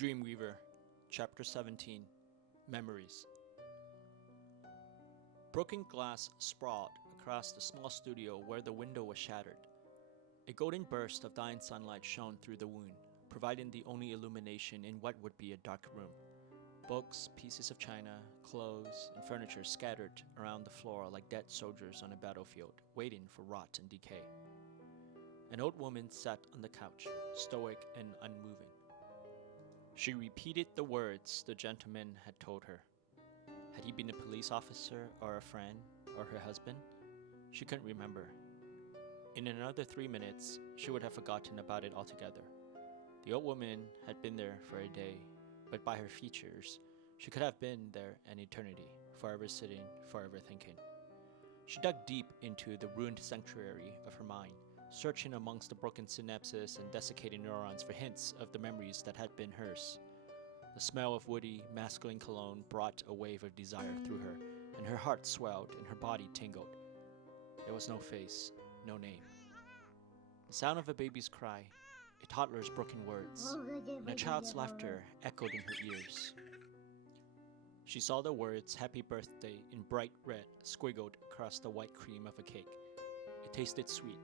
Dreamweaver, Chapter 17, Memories. Broken glass sprawled across the small studio where the window was shattered. A golden burst of dying sunlight shone through the wound, providing the only illumination in what would be a dark room. Books, pieces of china, clothes, and furniture scattered around the floor like dead soldiers on a battlefield, waiting for rot and decay. An old woman sat on the couch, stoic and unmoving. She repeated the words the gentleman had told her. Had he been a police officer or a friend or her husband? She couldn't remember. In another 3 minutes, she would have forgotten about it altogether. The old woman had been there for a day, but by her features, she could have been there an eternity, forever sitting, forever thinking. She dug deep into the ruined sanctuary of her mind, searching amongst the broken synapses and desiccated neurons for hints of the memories that had been hers. The smell of woody, masculine cologne brought a wave of desire through her, and her heart swelled and her body tingled. There was no face, no name. The sound of a baby's cry, a toddler's broken words, and a child's laughter echoed in her ears. She saw the words "Happy Birthday" in bright red squiggled across the white cream of a cake. It tasted sweet.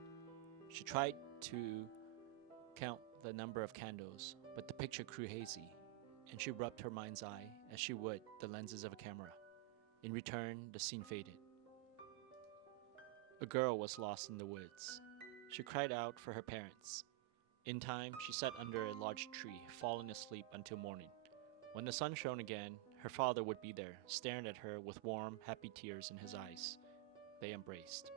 She tried to count the number of candles, but the picture grew hazy, and she rubbed her mind's eye as she would the lenses of a camera. In return, the scene faded. A girl was lost in the woods. She cried out for her parents. In time, she sat under a large tree, falling asleep until morning. When the sun shone again, her father would be there, staring at her with warm, happy tears in his eyes. They embraced.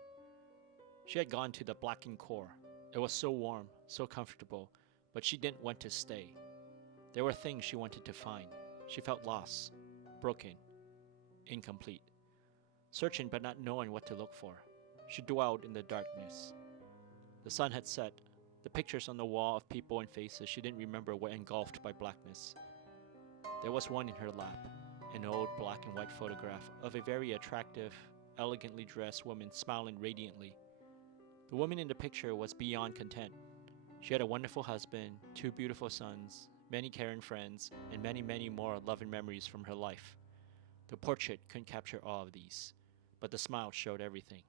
She had gone to the blackened core. It was so warm, so comfortable, but she didn't want to stay. There were things she wanted to find. She felt lost, broken, incomplete. Searching but not knowing what to look for, she dwelled in the darkness. The sun had set. The pictures on the wall of people and faces she didn't remember were engulfed by blackness. There was one in her lap, an old black and white photograph of a very attractive, elegantly dressed woman smiling radiantly. The woman in the picture was beyond content. She had a wonderful husband, 2 beautiful sons, many caring friends, and many, many more loving memories from her life. The portrait couldn't capture all of these, but the smile showed everything.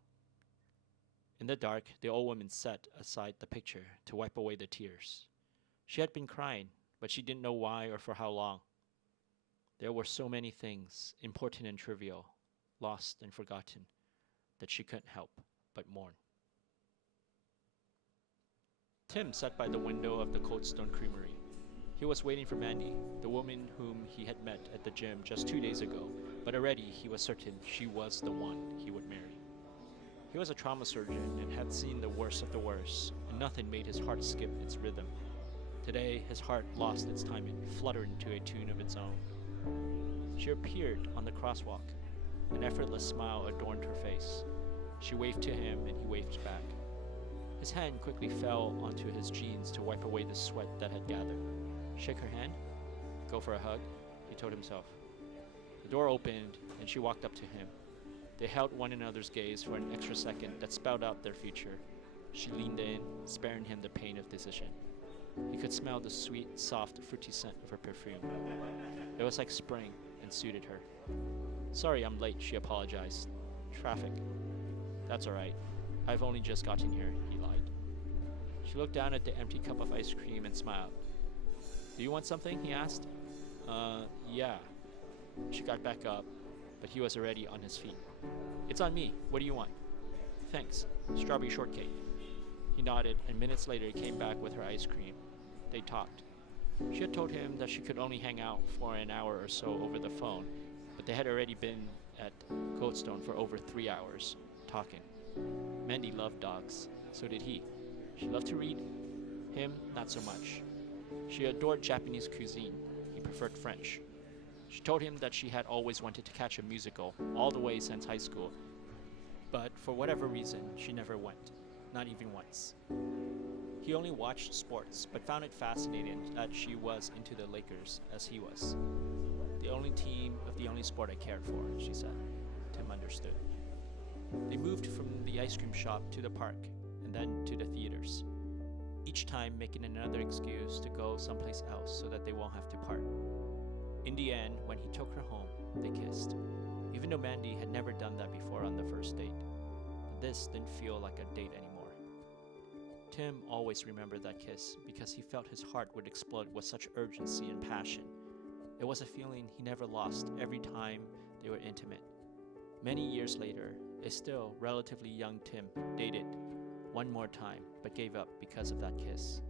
In the dark, the old woman set aside the picture to wipe away the tears. She had been crying, but she didn't know why or for how long. There were so many things, important and trivial, lost and forgotten, that she couldn't help but mourn. Tim sat by the window of the Cold Stone Creamery. He was waiting for Mandy, the woman whom he had met at the gym just 2 days ago, but already he was certain she was the one he would marry. He was a trauma surgeon and had seen the worst of the worst, and nothing made his heart skip its rhythm. Today, his heart lost its timing, fluttering to a tune of its own. She appeared on the crosswalk. An effortless smile adorned her face. She waved to him, and he waved back. His hand quickly fell onto his jeans to wipe away the sweat that had gathered. Shake her hand? Go for a hug? He told himself. The door opened, and she walked up to him. They held one another's gaze for an extra second that spelled out their future. She leaned in, sparing him the pain of decision. He could smell the sweet, soft, fruity scent of her perfume. It was like spring and suited her. Sorry I'm late, she apologized. Traffic. That's all right. I've only just gotten here, he lied. She looked down at the empty cup of ice cream and smiled. Do you want something? He asked. Yeah. She got back up, but he was already on his feet. It's on me. What do you want? Thanks. Strawberry shortcake. He nodded, and minutes later he came back with her ice cream. They talked. She had told him that she could only hang out for an hour or so over the phone, but they had already been at Coldstone for over 3 hours, talking. Mandy loved dogs. So did he. She loved to read. Him, not so much. She adored Japanese cuisine. He preferred French. She told him that she had always wanted to catch a musical, all the way since high school, but for whatever reason, she never went, not even once. He only watched sports, but found it fascinating that she was into the Lakers as he was. The only team of the only sport I cared for, she said. Tim understood. They moved from the ice cream shop to the park, and then to the theaters. each time making another excuse to go someplace else so that they won't have to part. In the end, when he took her home, they kissed, even though Mandy had never done that before on the first date. But this didn't feel like a date anymore. Tim always remembered that kiss because he felt his heart would explode with such urgency and passion. It was a feeling he never lost every time they were intimate. Many years later, a still relatively young Tim dated one more time but gave up because of that kiss.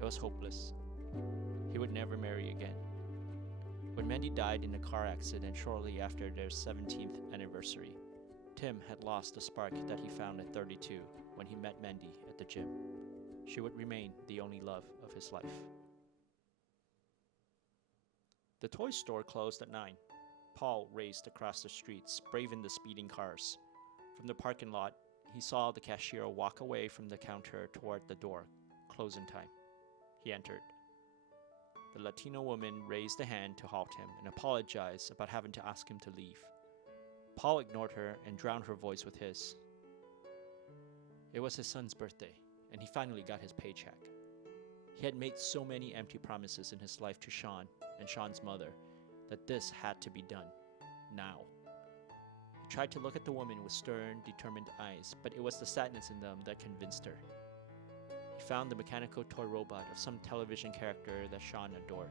It was hopeless. He would never marry again. When Mandy died in a car accident shortly after their 17th anniversary, Tim had lost the spark that he found at 32 when he met Mandy at the gym. She would remain the only love of his life. The toy store closed at 9. Paul raced across the streets, braving the speeding cars. From the parking lot, he saw the cashier walk away from the counter toward the door, closing time. He entered. The Latino woman raised a hand to halt him and apologized about having to ask him to leave. Paul ignored her and drowned her voice with his. It was his son's birthday, and he finally got his paycheck. He had made so many empty promises in his life to Sean and Sean's mother that this had to be done, now. He tried to look at the woman with stern, determined eyes, but it was the sadness in them that convinced her. He found the mechanical toy robot of some television character that Sean adored.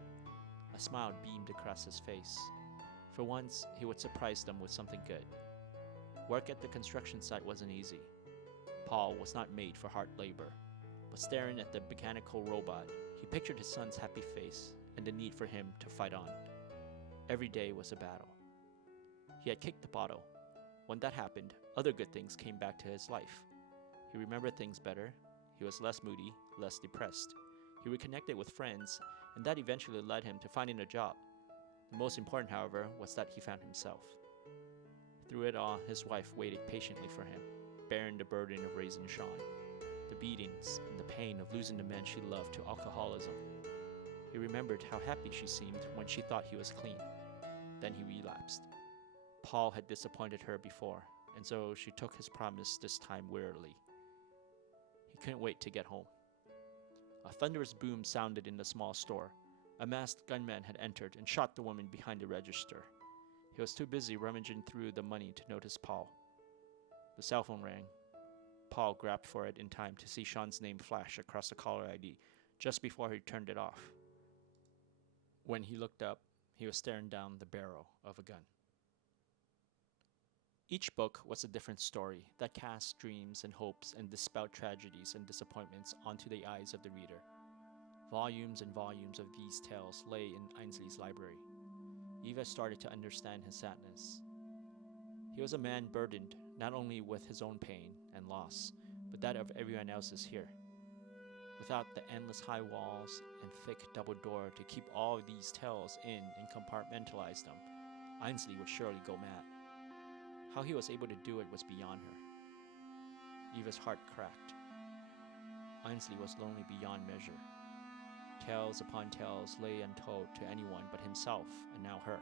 A smile beamed across his face. For once, he would surprise them with something good. Work at the construction site wasn't easy. Paul was not made for hard labor, but staring at the mechanical robot, he pictured his son's happy face and the need for him to fight on. Every day was a battle. He had kicked the bottle. When that happened, other good things came back to his life. He remembered things better. He was less moody, less depressed. He reconnected with friends, and that eventually led him to finding a job. The most important, however, was that he found himself. Through it all, his wife waited patiently for him, bearing the burden of raising Sean, the beatings and the pain of losing the man she loved to alcoholism. He remembered how happy she seemed when she thought he was clean. Then he relapsed. Paul had disappointed her before, and so she took his promise this time wearily. He couldn't wait to get home. A thunderous boom sounded in the small store. A masked gunman had entered and shot the woman behind the register. He was too busy rummaging through the money to notice Paul. The cell phone rang. Paul grabbed for it in time to see Sean's name flash across the caller ID just before he turned it off. When he looked up, he was staring down the barrel of a gun. Each book was a different story that cast dreams and hopes and dispelled tragedies and disappointments onto the eyes of the reader. Volumes and volumes of these tales lay in Ainsley's library. Eva started to understand his sadness. He was a man burdened not only with his own pain and loss, but that of everyone else's here. Without the endless high walls and thick double door to keep all these tales in and compartmentalize them, Ainsley would surely go mad. How he was able to do it was beyond her. Eva's heart cracked. Ainsley was lonely beyond measure. Tales upon tales lay untold to anyone but himself, and now her.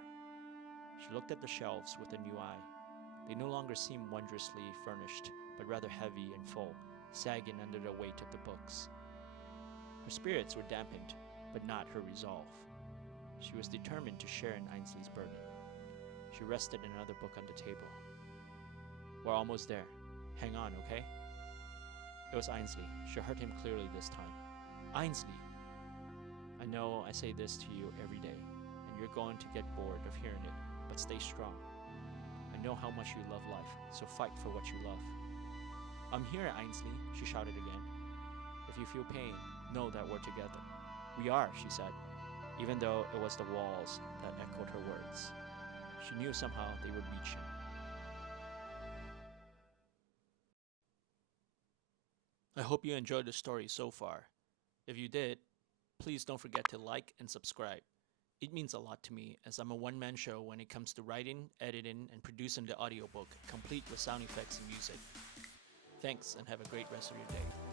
She looked at the shelves with a new eye. They no longer seemed wondrously furnished, but rather heavy and full, sagging under the weight of the books. Her spirits were dampened, but not her resolve. She was determined to share in Ainsley's burden. She rested another book on the table. We're almost there. Hang on, okay? It was Ainsley. She heard him clearly this time. Ainsley! I know I say this to you every day, and you're going to get bored of hearing it, but stay strong. I know how much you love life, so fight for what you love. I'm here, Ainsley, she shouted again. If you feel pain, know that we're together. We are, she said, even though it was the walls that echoed her words. She knew somehow they would reach him. I hope you enjoyed the story so far. If you did, please don't forget to like and subscribe. It means a lot to me, as I'm a one-man show when it comes to writing, editing, and producing the audiobook, complete with sound effects and music. Thanks, and have a great rest of your day.